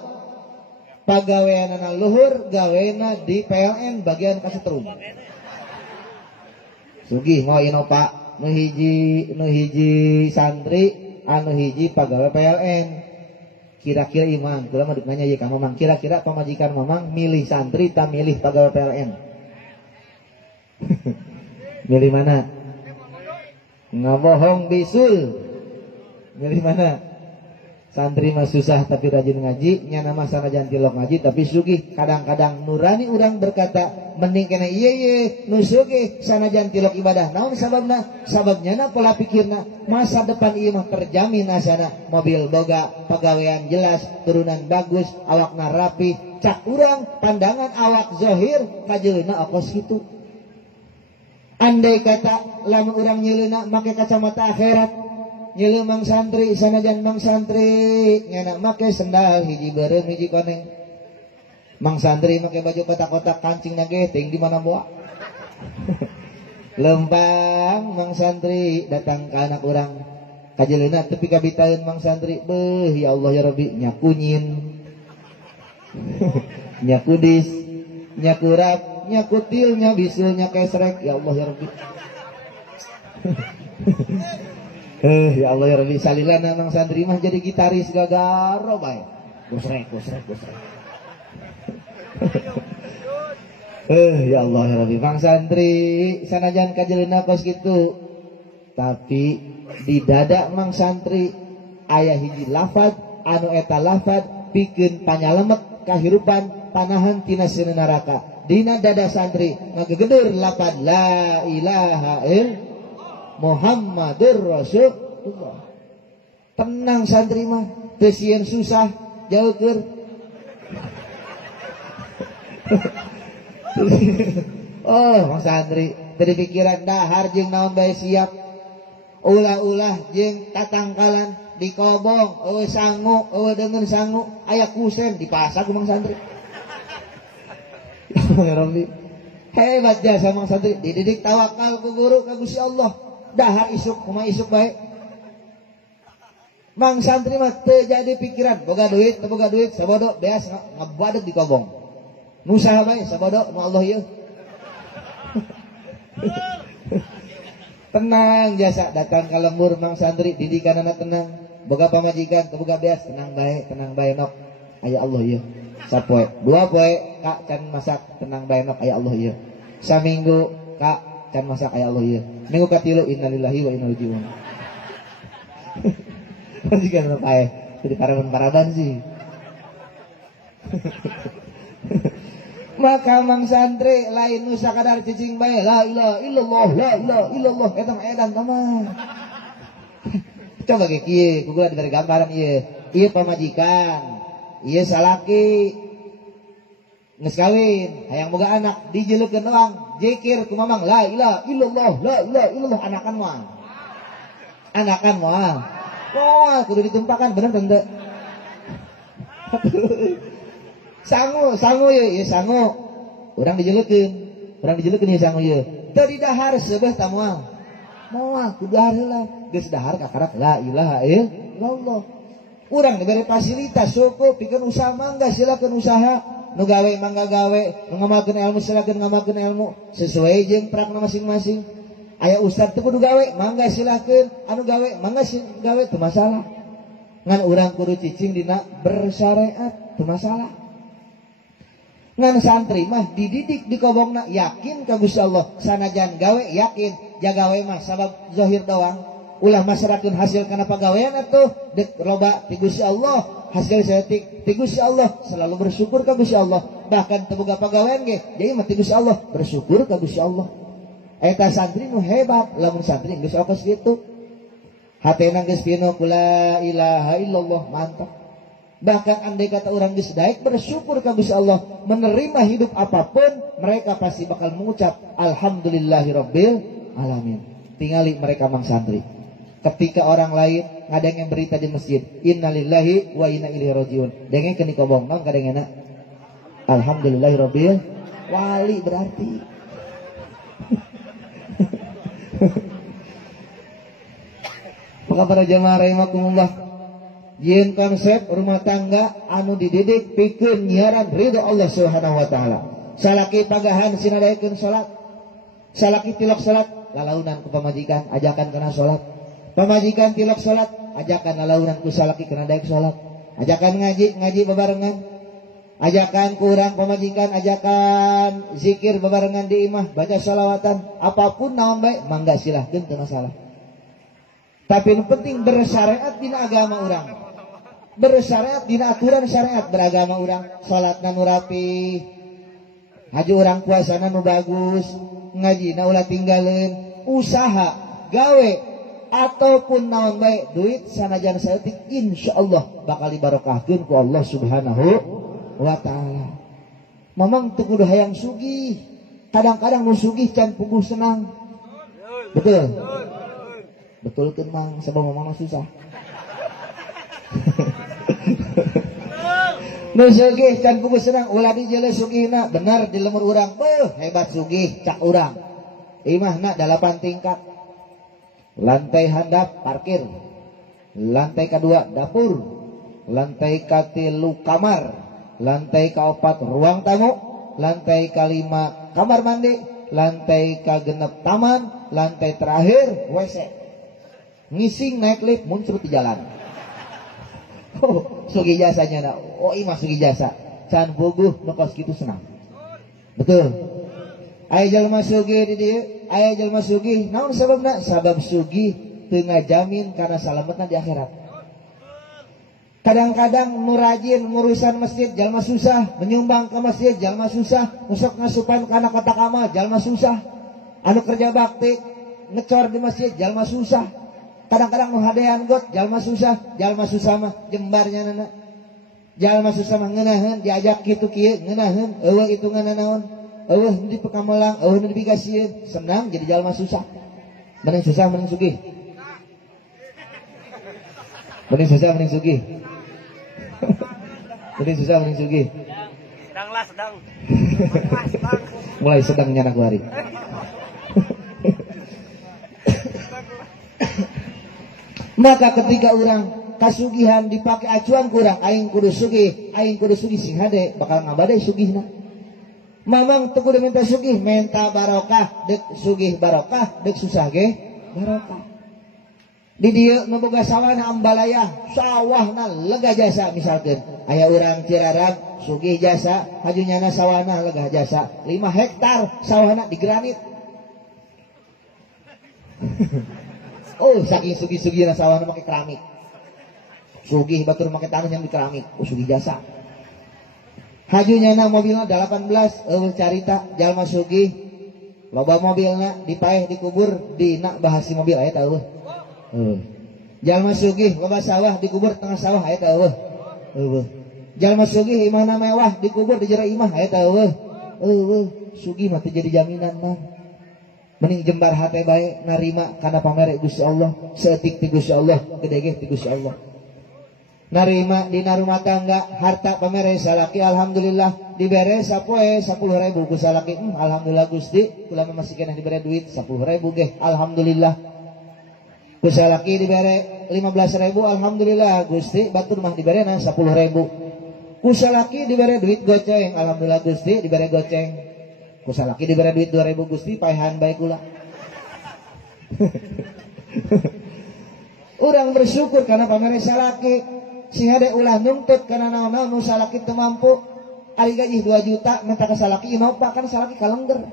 pagaweanana luhur, gawena di PLN bagian kasetrum. Sugih mau Pak, nu hiji santri, anu hiji pagawe PLN. Kira-kira iman, kula mah nanya ieu ka Mamang, kira-kira pamajikan Mamang milih santri ta milih pagawe PLN? Milih mana? Ngabohong bisul. Milih mana? Santri mah susah tapi rajin ngaji, nyana mah sanajan tilok ngaji tapi sugih. Kadang-kadang nurani urang berkata, mending kena ieu nu sugih sanajan tilok ibadah. Naon sababna? Sababnyana pola pikirna, masa depan ieu mah terjamin asana. Mobil boga, pagawean jelas, turunan bagus, awakna rapi. Cak urang pandangan awak zohir kajeulna okos kitu. Andai kata lamun urang nyeulina make kacamata akhirat, nyeuleuh mang santri, sanajan mang santri nyana make sendal hiji beureum hiji koneng. Mang santri make baju kotak-kotak, kancingna geteng di mana boa. Lempang mang santri datang ke anak urang, kajeuleuna tepi kabitaeun mang santri, beuh ya Allah ya Rabbi, nya kunyin. Nya kudis, nya kurap, nya kutil, nya bisul, nya kesrek, ya Allah ya Rabbi. Ya Allah ya Rabbi, salilana mang santri mah jadi gitaris gagaro bae. Gusrek. Ya Allah ya Rabbi, mang santri sanajan kajeulna kos kitu, tapi di dada mang santri aya hiji lafaz anu eta lafaz pikeun panyalemet kahirupan panahan tina seueur neraka. Dina dada santri ngagegeder lafaz la ilaha illallah Muhammadur Rasulullah. Tenang santri mah, teu sieun susah, jauhkeun. Oh, mang santri teu pikiran dahar jeung naon bae siap. Ulah-ulah jeung tatangkalan dikobong, eueuh sangu, eueuh deungeun sangu, aya kusen dipasang ku mang santri. Ya Rabbi. Hebat jasa mang santri, dididik tawakal ku guru ka Gusti Allah. Dahar isuk, kumaha isuk bae. Mang santri mah teu jadi pikiran boga duit sabodo beas ngabadeg di kobong. Nu saha bae sabodo nu Allah ieu. Tenang jasa datang ka lembur mang santri didikanana tenang. Boga pamajikan boga beas tenang bae nok. Aya Allah ieu. Sapoe, 2 poe Kak can masak tenang bae nok aya Allah ieu. Saminggu Kak can masak aya Allah ieu. Minggu katilu innalillahi wa inna ilaihi raji'un. Majikan apa ya? Jadi paraban sih. Maka mang santri lain nu sakadar cicing bae la ilaha illallah eta edan mah. Coba ge kieu kugula diberi gambaran ieu. Ieu pamajikan, ieu salaki geus kawin, hayang boga anak dijeulekeun doang, zikir ku mamang la ilaha illallah anakan moal. Wah, kudu ditumpahkan bener teu? Sangu ye sangu. Urang dijeulekeun ye sangu ye. Teu didahar seubeuh ta moal. Moal kudu dahar heula. Geus dahar kakarak la ilaha illallah. Urang diberi fasilitas cukup pikeun usaha mangga silakeun usaha. Nu gawe mangga gawe, nu ngamalkeun ilmu silakeun ngamalkeun ilmu sesuai jeung prakna masing-masing. Aya ustad teu kudu gawe, mangga silakeun. Anu gawe, mangga gawe teu masalah. Ngan urang kudu cicing dina bersyariat teu masalah. Ngan santri mah dididik di kobongna yakin ka Gusti Allah, sanajan gawe yakin, jaga gawe mah sabab zahir doang. Ulah masyarakeun hasil kana pagawean atuh dek loba ti Gusti Allah, hasil saeutik ti Gusti Allah, selalu bersyukur ka Gusti Allah. Bahkan teu boga pagawean ge, jadi mah ti Gusti Allah, bersyukur ka Gusti Allah. Eta santri nu hebat, lamun santri geus okos kitu. Hatena geus pino la ilaha illallah mantap. Bahkan andai kata orang geus daek bersyukur ka Gusti Allah, menerima hidup apapun, mereka pasti bakal mengucap alhamdulillahirabbil alamin. Tingali mereka mang santri. Ketika orang lain ngadengin berita di masjid, innalillahi wa inna ilaihi rajiun. Dengekeun di kobong, naon kadengena? Alhamdulillahirabbil wali berarti. Maka para jamaah rahimakumullah, yen konsep rumah tangga anu dididik pikeun nyiaran ridho Allah Subhanahu wa taala. Salaki pagahan sinadaekeun salat, salaki tilok salat lalaunan ku pamajikan ajakan kana salat. Pamajikan tilok salat ajakan lalaunan ku salaki kana daek salat. Ajakan ngaji bebarengan. Ajakan ku urang pamajikan ajakan zikir bebarengan di imah, baca shalawatan, apapun naon bae mangga silahkeun teu masalah. Tapi yang penting bersyariat dina agama orang, bersyariat dina aturan syariat beragama orang. Salatna nu rapi, haji orang puasana nu bagus, ngajina ulah tinggaleun, usaha gawe ataupun naon bae duit sanajan saeutik insyaallah bakal dibarokahkeun ku Allah Subhanahu wa taala. Mamang teu kudu hayang sugih, kadang-kadang nu sugih can puguh senang. Betul. Betul kan mang, sebab mamang susah. Nu sugih can puguh senang, ulah dijeule sugihna bener di lemur urang. Beuh, hebat sugih cak urang. Imahna 8 tingkat. Lantai handap parkir. Lantai kedua dapur. Lantai katilu kamar. Lantai keempat ruang tamu. Lantai kelima kamar mandi. Lantai kegenep taman. Lantai terakhir WC. Ngising naik lift muncul di jalan. Oh, sugi jasanya na. Oh, imah sugi jasa. Can bogoh nekos kitu senang. Betul. Aya jalma sugih di dieu, aya jalma sugih. Naon sababna? Sabab sugih teu ngajamin kana salametna di akhirat. Kadang-kadang nu rajin ngurusan masjid jalma susah, menyumbang ke masjid jalma susah, usok ngasupan kana kotak amal jalma susah. Anu kerja bakti ngecor di masjid jalma susah. Kadang-kadang nu hadean got jalma susah mah jembarnya nana. Jalma susah mah ngeunaheun diajak kitu kieu ngeunaheun, eueuh itu ngana naon? Eueuh di pekamelang, eueuh nu dibigasieun, senang jadi jalma susah. Mending susah mending sugih. Mending susah mending sugih. Mending susah mending sugih. Sedang. Mulai sedang nyana ku hari. Maka ketika orang kasugihan dipakai acuan kurang aing kudu sugih sing hade bakal ngabade sugihna. Mamang teu kudu minta sugih, minta barokah, dek sugih barokah, dek susah ge barokah. Di dieu nu boga sawana ambalaya, sawahna lega jasa misalkeun. Aya urang Cirarab sugih jasa, hajunyana sawana lega jasa 5 hektar sawana di granit. Oh, saking sugih-sugihna sawana make keramik. Sugih batur make tanah yang di keramik, sugih jasa. Hajunyana mobilna 18, carita jalma sugih loba mobilna dipaeh dikubur dina bahasi mobil aya tah eueuh. Jalma sugih loba sawah dikubur tengah sawah aya tah eueuh. Jalma sugih imahna mewah dikubur di jero imah aya tah eueuh. Sugih mah teu jadi jaminan mah. Mending jembar hate bae narima kana pamere Gusti Allah, seetik ti Gusti Allah, gede ge ti Gusti Allah. Narima dina rumah tangga harta pamere salaki alhamdulillah dibere sapoe 10.000 ku salaki alhamdulillah Gusti kula masih keneh dibere duit 10.000 ge alhamdulillah. Ku salaki dibere 15.000 alhamdulillah Gusti batur mah diberena 10.000. Ku salaki dibere duit goceng alhamdulillah Gusti dibere goceng. Ku salaki dibere duit 2.000 Gusti paehan bae kula. Urang bersyukur karena pamere salaki. Sing hade ulah nuntut karena naon-naon nu salaki teu mampu. Ari gaji 2 juta minta ka salaki inopa kan salaki kalengger.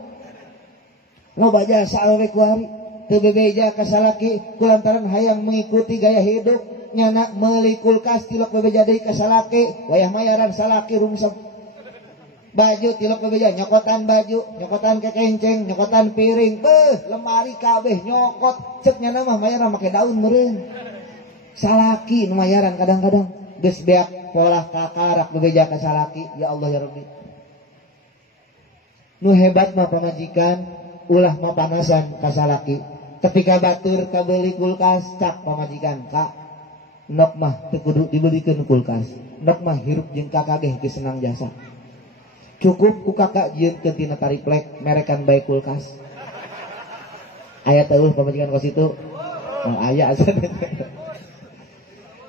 Loba jasa awewe ku ari. Teu bebeja ka salaki kulantaran hayang mengikuti gaya hidup. Nyana meuli kulkas tilok bebeja deui ka salaki. Wayah mayaran salaki rungsep. Baju tilok bebeja nyokotan baju, nyokotan kekenceng, nyokotan piring. Lemari kabeh nyokot. Cek nyana mah mayaran make daun meureun. Salaki nu mayaran kadang-kadang geus beak polah kakarak bebeja ka salaki. Ya Allah ya Rabbi. Nu hebat mah pamajikan ulah mah panasan ka salaki. Ketika batur kabeli kulkas cak pamajikan ka nok mah teu kudu dibelikeun kulkas. Nok mah hirup jeung kakak ge geus senang jasa. Cukup ku kakak jieunkeun tina tariplek merekan bae kulkas. Aya teuh pamajikan kos itu. Aya asal.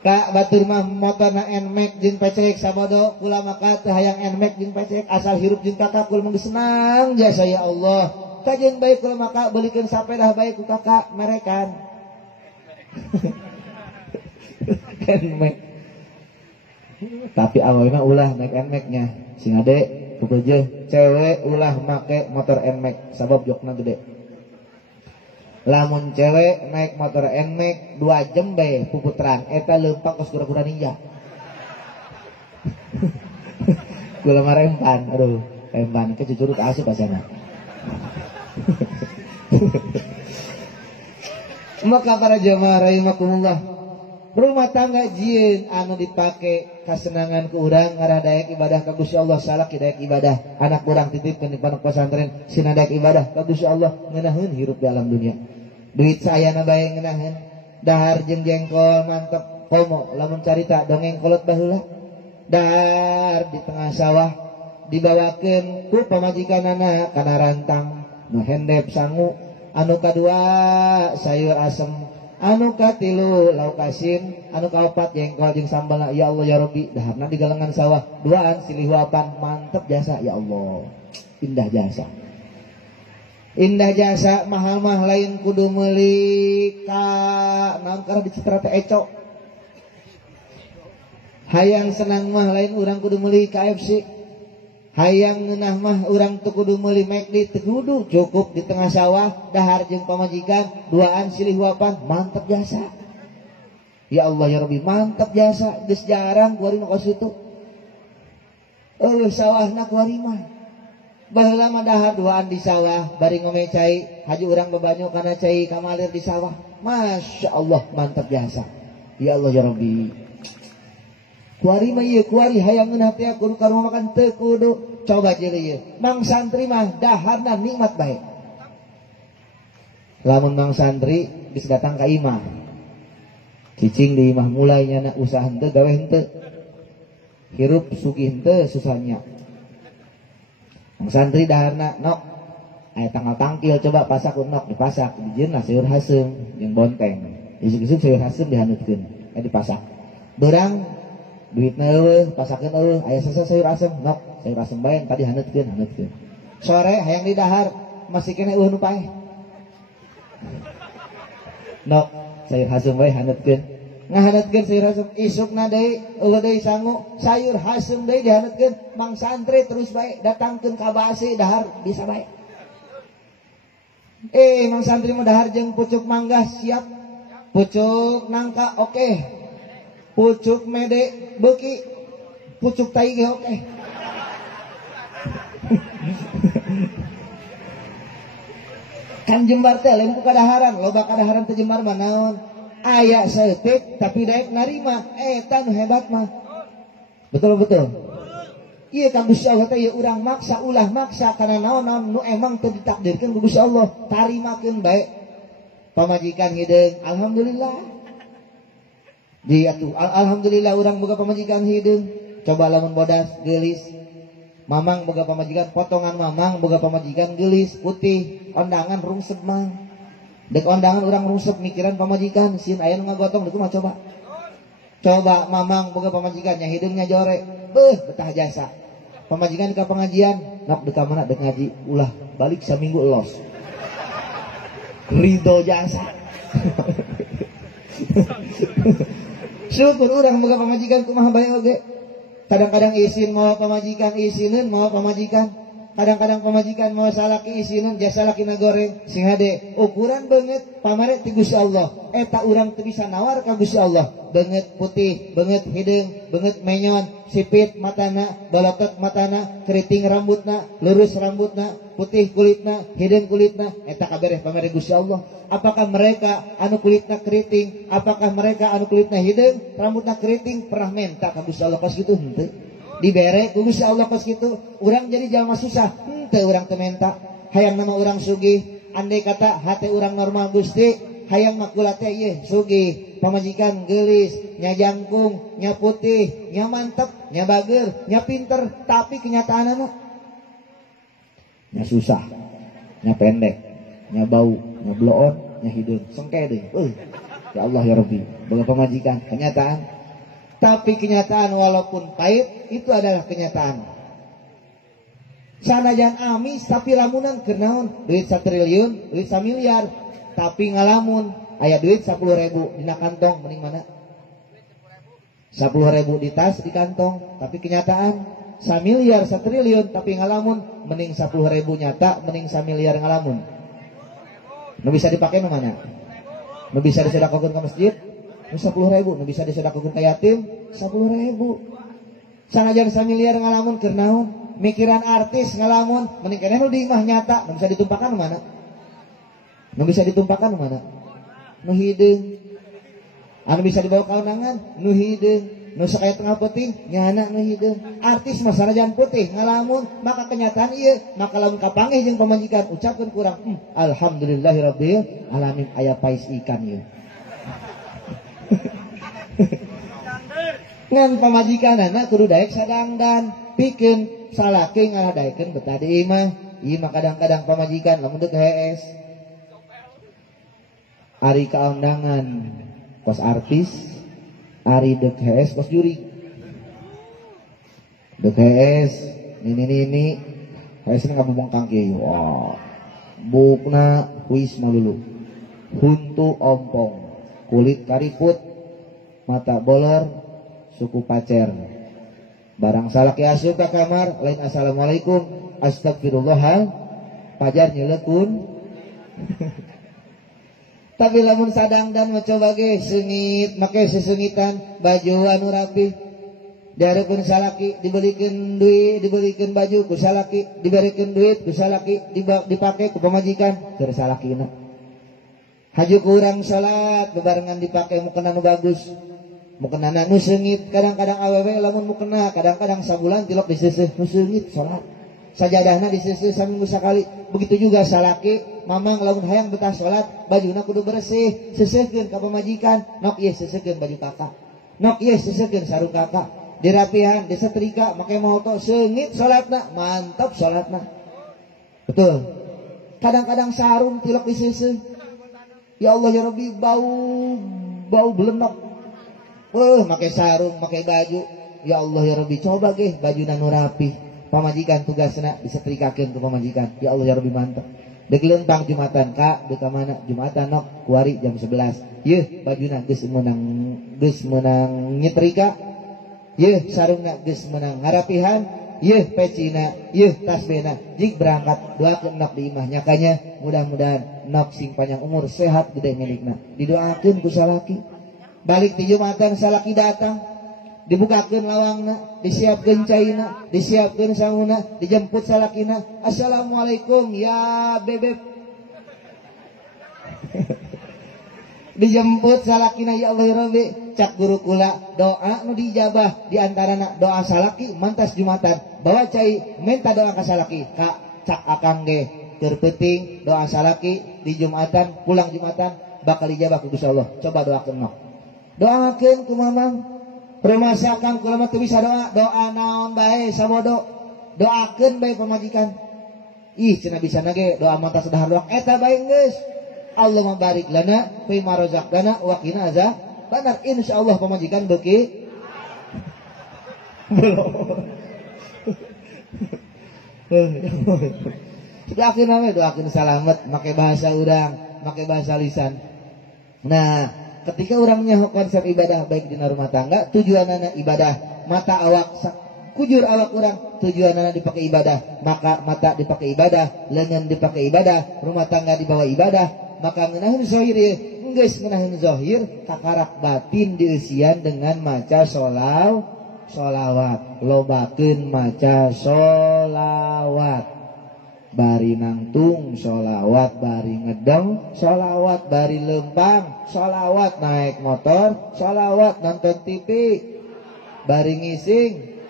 Kak batur mah motorna NMAX jeung PCX sabodo kula maka teu hayang NMAX jeung PCX asal hirup jeung kakak kula mah senang jasa ya Allah. Kajeun bae kula maka beulikeun sapedah bae ku kakak merekan. NMAX. Tapi awalna ulah naik NMAX-nya. Sing ade pupeujeun cewek ulah make motor NMAX sabab jokna gede. Lamun cewek naik motor NMAX 2 jam bae puputran eta leumpang kos kura-kura ninja. Kula mah rempan, aduh, rempan ke cucurut asup asana. Maka para jamaah rahimakumullah, rumah tangga jieun anu dipake kasenangan ku urang ngarah daek ibadah ka Gusti Allah salaki daek ibadah anak urang titipkeun di pondok pesantren sina daek ibadah ka Gusti Allah ngeunaheun hirup di alam dunia. Duit sayana bae ngeunaheun dahar jeung jengkol mantep komo lamun carita dongeng kolot baheula. Dahar di tengah sawah dibawakeun ku pamajikanana kana rantang nu hendep sangu, anu kadua sayur asem, anu katilu lauk asin, anu kaopat jengkol jeung sambal. Ya Allah ya Rabbi, daharna di galengan sawah duaan silih wapan mantep jasa ya Allah. Indah jasa. Indah jasa mahal mah lain kudu meuli ka naon karena di Citra teh eco. Hayang senang mah lain urang kudu meuli KFC. Hayang ngeunah mah urang teu kudu meuli McD, teu kudu, cukup di tengah sawah dahar jeung pamajikan duaan silih wapan mantep jasa. Ya Allah ya Rabbi mantep jasa geus jarang kuari nu kos itu. Sawahna kuari mah baheula mah dahar duaan di sawah bari ngome cai haji urang bebanyo kana cai kamalir di sawah. Masya Allah mantep jasa. Ya Allah ya Rabbi. Kuari mah ieu kuari hayang ngeunah teh kudu ka rumah makan teu kudu. Coba jeung ieu. Mang santri mah daharna nikmat bae. Lamun mang santri geus datang ka imah. Cicing di imah mulai nyana usaha henteu gawe henteu. Hirup sugih henteu susahnya. Mang santri daharna nok aya tanggal tangkil coba pasak nok dipasak dijieunna sayur hasem jeung bonteng. Isuk-isuk sayur hasem dihanutkeun dipasak. Berang duitna eueuh, pasakeun eueuh, aya sesa sayur asem, nok sayur asem bae tadi haneutkeun. Sore hayang di dahar, masih kene eueuh nu paeh. Nok sayur asem bae haneutkeun. Ngahaneutkeun sayur asem, isukna deui eueuh deui sangu, sayur asem deui dihaneutkeun, mang santri terus bae datangkeun ka base dahar bisa bae. Mang santri mah dahar jeung pucuk mangga siap. Pucuk nangka oke. Pucuk mede beuki. Pucuk tai ge oke. Kan jembar teh lain ku kadaharan, loba kadaharan teh jembar mah naon? Aya saeutik tapi daek narima, eta nu hebat mah. Betul. Iya kan Gusti Allah teh urang maksa ulah maksa karena naon nu emang teu ditakdirkeun ku Gusti Allah, tarimakeun bae. Pamajikan hideung, alhamdulillah. Di atuh alhamdulillah urang boga pamajikan hideung. Coba lamun bodas geulis. Mamang boga pamajikan potongan mamang boga pamajikan geulis putih, ondangan rungsep mang. Dek ondangan urang rungsep mikiran pamajikan, sin aya nu ngagotong deuk mah coba. Coba mamang boga pamajikan nya hideungnya jore. Betah jasa. Pamajikan ke pengajian, nak deka mana dek ngaji, ulah balik saminggu los. Ridho jasa. Syukur urang boga pamajikan kumaha bae oge. Kadang-kadang izin mau pamajikan, izinin mau pamajikan. Kadang-kadang pamajikan mau salaki izinin, jasa lakina goreng. Sing hade ukuran beungeut pamare ti Gusti Allah. Eta urang teu bisa nawar ka Gusti Allah. Beungeut putih, beungeut hideung, beungeut menyon, sipit matana, balotot matana, keriting rambutna, lurus rambutna, putih kulitna, hideung kulitna, eta kabeh pamare Gusti Allah. Apakah mereka anu kulitna keriting, apakah mereka anu kulitna hideung, rambutna keriting pernah menta ka Gusti Allah pas kitu henteu? Dibere ku Gusti Allah pas kitu, urang jadi jalma susah, henteu urang teu menta. Hayang nama urang sugih, andai kata hate urang normal Gusti, hayang makula teh ieu sugih, pamajikan geulis, nya jangkung, nya putih, nya mantep, nya bageur, nya pinter, tapi kenyataanna mah nya susah, nya pendek, nya bau, nya bloon, nya hideung, sengke deui. Ya Allah ya Rabbi, boga pamajikan, kenyataan. Tapi kenyataan walaupun pahit itu adalah kenyataan. Sanajan amis tapi lamunan keur naon? Duit 1 triliun, duit 1 miliar. Tapi ngalamun aya duit 10.000 dina kantong mending mana? 10.000 di tas di kantong, tapi kenyataan 1 miliar 1 triliun tapi ngalamun mending 10.000 nyata mending 1 miliar ngalamun. Nu bisa dipakai nu mana? Nu bisa disedekakeun ka masjid? 10.000, nu bisa disedekakeun ka yatim 10.000. Sanajan 1 miliar ngalamun keur naon? Mikiran artis ngalamun, mending keneh nu di imah nyata, nu bisa ditumpahkan mana? Nu bisa ditumpahkan mana? Nu hideung. Anu bisa dibawa ka undangan, nu hideung. Nu sakaya tengah peuting, nyana nu hideung. Artis mah sanajan putih ngalamun, maka kenyataan ieu, maka lamun kapanggih jeung pamajikan ucapkeun kurang, alhamdulillahirabbil alamin aya pais ikan ieu. Ngan pamajikanana kudu daek sadangdan pikeun salaki ngaradaekeun betah di imah. Ieu mah kadang-kadang pamajikan lamun deuk hees ari kaundangan kos artis, ari deuk hees kos juri. Deuk hees nini heesna ngabungkang kieu. Wah. Bukna kuis malulu. Huntu ompong, kulit kariput, mata bolor, suku pacer. Barang salaki asup ka kamar lain assalamualaikum astagfirullah pajar nyeleukun. Tapi lamun sadangdan mah coba ge seungit make seseungitan baju anu rapi diareukeun salaki dibelikeun duit dibelikeun baju ku salaki diberikeun duit ku salaki dipake ku pamajikan keur salakina. Haju ku urang salat bebarengan dipake mukena nu bagus. Mukena nu seungit kadang-kadang awewe lamun mukena kadang-kadang sabulan tilok diseuseuh nu seungit salat. Sajadahna diseuseuh saminggu sakali. Begitu juga salaki mamang lamun hayang betah salat bajuna kudu bersih, seuseuhkeun ka pamajikan, nok ieu seuseuhkeun baju kakak. Nok ieu seuseuhkeun sarung kakak. Dirapihan, disetrika, make moto seungit salatna, mantap salatna. Betul. Kadang-kadang sarung tilok diseuseuh. Ya Allah ya Rabbi bau belenok. Make sarung, make baju. Ya Allah ya Rabbi, coba ge bajuna nu rapi. Pamajikan tugasna disetrikakeun ku pamajikan. Ya Allah ya Rabbi mantap. Deuk leuntang Jumatan, Kak, deuk ka mana? Jumatan nok kuari jam 11. Yeuh, bajuna geus meunang nyetrika. Yeuh, sarungna geus meunang ngarapihan. Yeuh, pecina, yeuh, tasbihna. Jig berangkat doakeun nok di imah nyakanya, mudah-mudahan nok sing panjang umur, sehat gede milikna. Didoakeun ku salaki. Balik di Jumatan salaki datang, dibukakeun lawangna, disiapkeun caina, disiapkeun sanguna, dijemput salakina. Assalamualaikum ya bebek. Dijemput salakina, ya Allah ya Rabbi, cak guru kula doa nu dijabah di antarana doa salaki mantas Jumatan. Bawa cai minta doa ka salaki, Kak, cak akang ge keur peuting doa salaki di Jumatan, pulang Jumatan bakal dijabah ku Gusti Allah. Coba doakeun mah. Doakeun ku mamang. Permasakan kula mah teu bisa doa naon bae sabodo. Doakeun bae pamajikan. Ih cenah bisa nage doa mantas dahar doa eta bae geus. Allahumma barik lana fi ma razaqtana wa qina azab. Benar insyaallah pamajikan beuki. Belum. Doakeun we doakeun salamet make bahasa urang, make bahasa lisan. Nah, ketika orangnya konsep ibadah baik di rumah tangga, tujuanana ibadah, mata awak kujur awak orang, tujuanana dipakai ibadah, maka mata dipakai ibadah, lengan dipakai ibadah, rumah tangga dibawa ibadah, maka ngeunaheun zahir ye, geus ngeunaheun zahir, kakarak batin dieusian dengan maca sholawat, lobakeun maca sholawat. Bari nangtung sholawat, bari ngedeng sholawat, bari lempang sholawat, naik motor sholawat, nonton TV bari ngising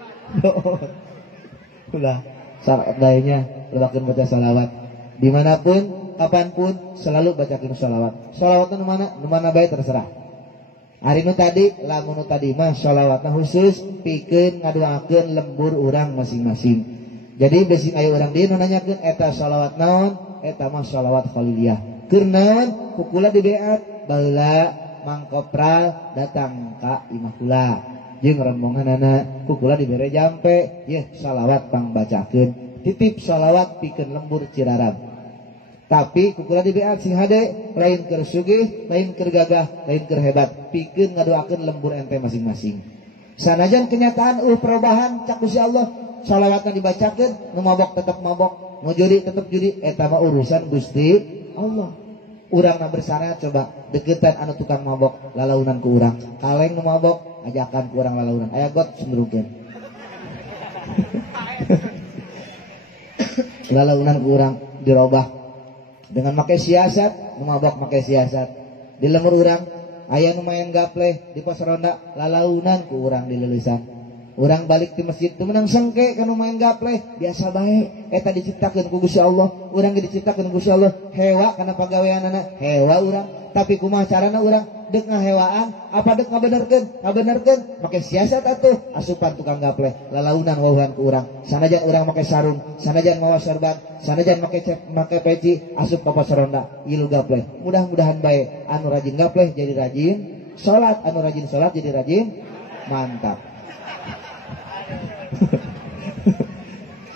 ulah syarat lainnya lebakeun baca sholawat dimanapun kapanpun selalu bacakeun sholawat. Sholawatna nu mana bae terserah. Hari nu tadi lamun nu tadi mah sholawatna khusus pikeun ngadoakeun lembur urang masing-masing. Jadi besi aya urang dieu nu nanyakeun eta sholawat naon? Eta mah sholawat Khaliliyah. Keur naon? Kukula di beat baheula mangkopral datang ka imah kula. Jeung rombonganana kukula dibere jampe, yeuh sholawat pangbacakeun. Titip sholawat pikeun lembur Cirarab. Tapi kukula di beat sing hade lain keur sugih, lain keur gagah, lain keur hebat. Pikeun ngadoakeun lembur ente masing-masing. Sanajan kenyataan perubahan cak Gusti Allah. Sholawatnya dibacakan, nu mabok tetap mabok, nu judi tetap judi, eta mah urusan Gusti Allah. Urangna bersana coba deketan anu tukang mabok, lalaunan ku urang. Kaleng nu mabok, ajakan ku urang lalaunan. Aya got sumrukeun. Lalaunan ku urang dirobah dengan make siasat, nu mabok make siasat. Di lemur urang aya nu main gapleh di pos ronda, lalaunan ku urang di leulesan. Orang balik di masjid itu menang sengke kanu main gapleh biasa bae eta diciptakeun ku Gusti Allah. Urang ge diciptakeun ku Gusti Allah hewa kana pagaweanana hewa urang, tapi kumaha carana urang deuk ngahewaan apa deuk ngabenerkeun make siasat atuh asupan tukang gapleh lalaunan wawuhan ku urang. Sanajan urang make sarung, sanajan mawa sorban, sanajan make peci asup ka pos ronda ilu gapleh. Mudah-mudahan bae anu rajin gapleh jadi rajin salat, anu rajin salat jadi rajin mantap.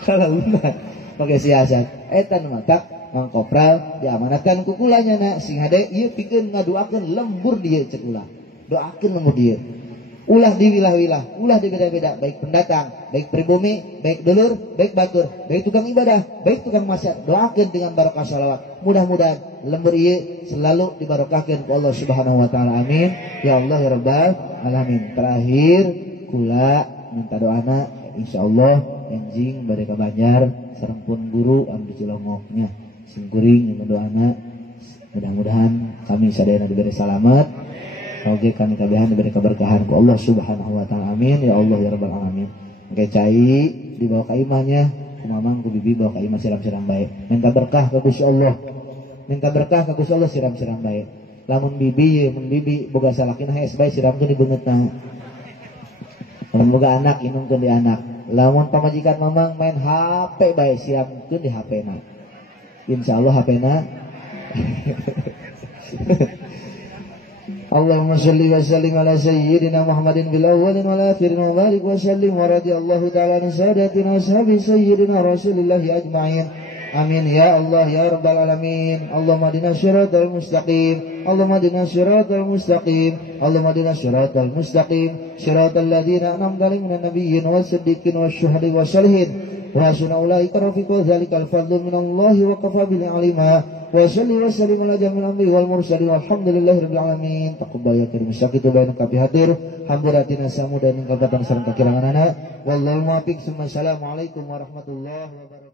Kalau umat pakai siasat eta nu matak mangkopral diamanatkan ku kulanya na sing hade ieu pikeun ngadoakeun lembur dieu ceuk ulah. Doakeun lembur dieu. Ulah di wilah-wilah, ulah di beda-beda, baik pendatang, baik pribumi, baik dulur, baik batur, baik tukang ibadah, baik tukang maksiat, doakeun dengan barokah sholawat. Mudah-mudahan lembur ieu selalu dibarokahkeun ku Allah Subhanahu wa taala. Amin. Ya Allah ya rabbal alamin. Terakhir kula minta doana insyaallah enjing bade ka Banjar sarempun guru anu Cilongoknya sing kuring doana mudah-mudahan kami sadayana diberi salamet oge kami kabehan diberi keberkahan ku Allah Subhanahu wa taala. Amin ya Allah ya rabbal alamin. Engke cai dibawa ka imahnya ku mamang ku bibi bawa ka imah siram-siram bae minta berkah ka Gusti Allah, minta berkah ka Gusti Allah siram-siram bae. Lamun bibi mun bibi boga salakina hees bae siramkeun di beungeutna. Lamun boga anak inungkeun di anak. Lamun pamajikan mamang main HP bae siramkeun di HP-na. Insyaallah HP-na Allahumma salli wa sallim ala sayyidina Muhammadin bil awwalin wal akhirin wa barik wa sallim wa radiyallahu ta'ala an sadatina ashabi sayyidina Rasulillahi ajma'in. Amin ya Allah ya rabbal alamin. Allahumma dina syiratal mustaqim. Allahumma dina syiratal mustaqim. Allahumma dina syiratal mustaqim. Syiratal ladzina an'amta 'alaihim minan nabiyyin was-siddiqin wasyuhada'i wassalihin. Wa hasuna ulaika rafiqa dzalikal fadlu minallahi wa kafa bihi 'alima. Wa salli wa sallim ala jamil anbiya'i wal mursalin walhamdulillahi rabbil alamin. Taqabbal ya karim sakitu baina kafi hadir. Hamburatina samudan ing kabatan sareng kakilangan anak. Wallahu muwaffiq. Assalamualaikum warahmatullahi wabarakatuh.